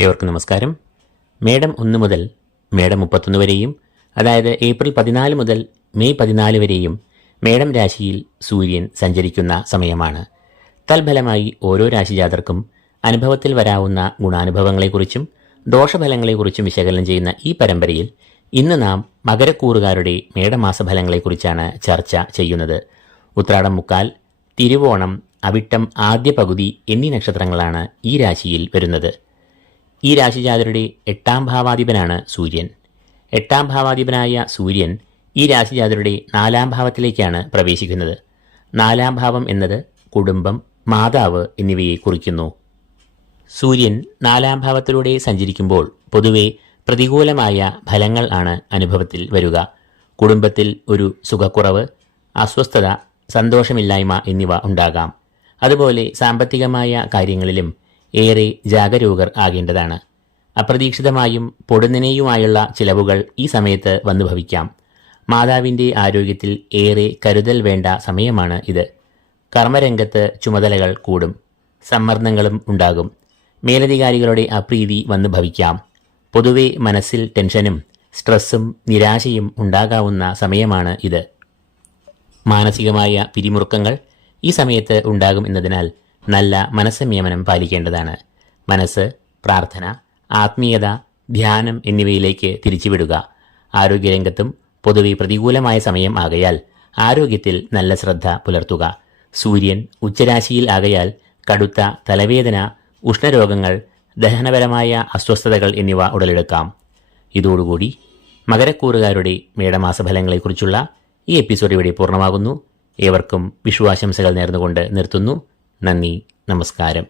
ഏവർക്കും നമസ്കാരം. മേഡം ഒന്ന് മുതൽ മേഡം മുപ്പത്തൊന്ന് വരെയും അതായത് ഏപ്രിൽ പതിനാല് മുതൽ മെയ് പതിനാല് വരെയും മേഡം രാശിയിൽ സൂര്യൻ സഞ്ചരിക്കുന്ന സമയമാണ്. തൽഫലമായി ഓരോ രാശിജാതർക്കും അനുഭവത്തിൽ വരാവുന്ന ഗുണാനുഭവങ്ങളെക്കുറിച്ചും ദോഷഫലങ്ങളെക്കുറിച്ചും വിശകലനം ചെയ്യുന്ന ഈ പരമ്പരയിൽ ഇന്ന് നാം മകരക്കൂറുകാരുടെ മേടമാസ ഫലങ്ങളെക്കുറിച്ചാണ് ചർച്ച ചെയ്യുന്നത്. ഉത്രാടം മുക്കാൽ തിരുവോണം അവിട്ടം ആദ്യ പകുതി എന്നീ നക്ഷത്രങ്ങളാണ് ഈ രാശിയിൽ വരുന്നത്. ഈ രാശിജാതരുടെ എട്ടാം ഭാവാധിപനാണ് സൂര്യൻ. എട്ടാം ഭാവാധിപനായ സൂര്യൻ ഈ രാശിജാതരുടെ നാലാം ഭാവത്തിലേക്കാണ് പ്രവേശിക്കുന്നത്. നാലാം ഭാവം എന്നത് കുടുംബം മാതാവ് എന്നിവയെ കുറിക്കുന്നു. സൂര്യൻ നാലാം ഭാവത്തിലൂടെ സഞ്ചരിക്കുമ്പോൾ പൊതുവെ പ്രതികൂലമായ ഫലങ്ങൾ ആണ് അനുഭവത്തിൽ വരിക. കുടുംബത്തിൽ ഒരു സുഖക്കുറവ് അസ്വസ്ഥത സന്തോഷമില്ലായ്മ എന്നിവ ഉണ്ടാകാം. അതുപോലെ സാമ്പത്തികമായ കാര്യങ്ങളിലും ഏറെ ജാഗരൂകർ ആകേണ്ടതാണ്. അപ്രതീക്ഷിതമായും പൊടുന്നനെയുമായുള്ള ചിലവുകൾ ഈ സമയത്ത് വന്നു ഭവിക്കാം. മാതാവിന്റെ ആരോഗ്യത്തിൽ ഏറെ കരുതൽ വേണ്ട സമയമാണ് ഇത്. കർമ്മരംഗത്ത് ചുമതലകൾ കൂടും. സമ്മർദ്ദങ്ങളും ഉണ്ടാകും. മേലധികാരികളുടെ അപ്രീതി വന്നു ഭവിക്കാം. പൊതുവെ മനസ്സിൽ ടെൻഷനും സ്ട്രെസ്സും നിരാശയും ഉണ്ടാകാവുന്ന സമയമാണ് ഇത്. മാനസികമായ പിരിമുറുക്കങ്ങൾ ഈ സമയത്ത് ഉണ്ടാകും എന്നതിനാൽ നല്ല മനസ്സംയമനം പാലിക്കേണ്ടതാണ്. മനസ്സ് പ്രാർത്ഥന ആത്മീയത ധ്യാനം എന്നിവയിലേക്ക് തിരിച്ചുവിടുക. ആരോഗ്യരംഗത്തും പൊതുവെ പ്രതികൂലമായ സമയം ആകയാൽ ആരോഗ്യത്തിൽ നല്ല ശ്രദ്ധ പുലർത്തുക. സൂര്യൻ ഉച്ചരാശിയിൽ ആകയാൽ കടുത്ത തലവേദന ഉഷ്ണരോഗങ്ങൾ ദഹനപരമായ അസ്വസ്ഥതകൾ എന്നിവ ഉടലെടുക്കാം. ഇതോടുകൂടി മകരക്കൂറുകാരുടെ മേടമാസ ഫലങ്ങളെക്കുറിച്ചുള്ള ഈ എപ്പിസോഡ് ഇവിടെ പൂർണമാകുന്നു. ഏവർക്കും വിഷുവാശംസകൾ നേർന്നുകൊണ്ട് നിർത്തുന്നു. നന്ദി നമസ്കാരം.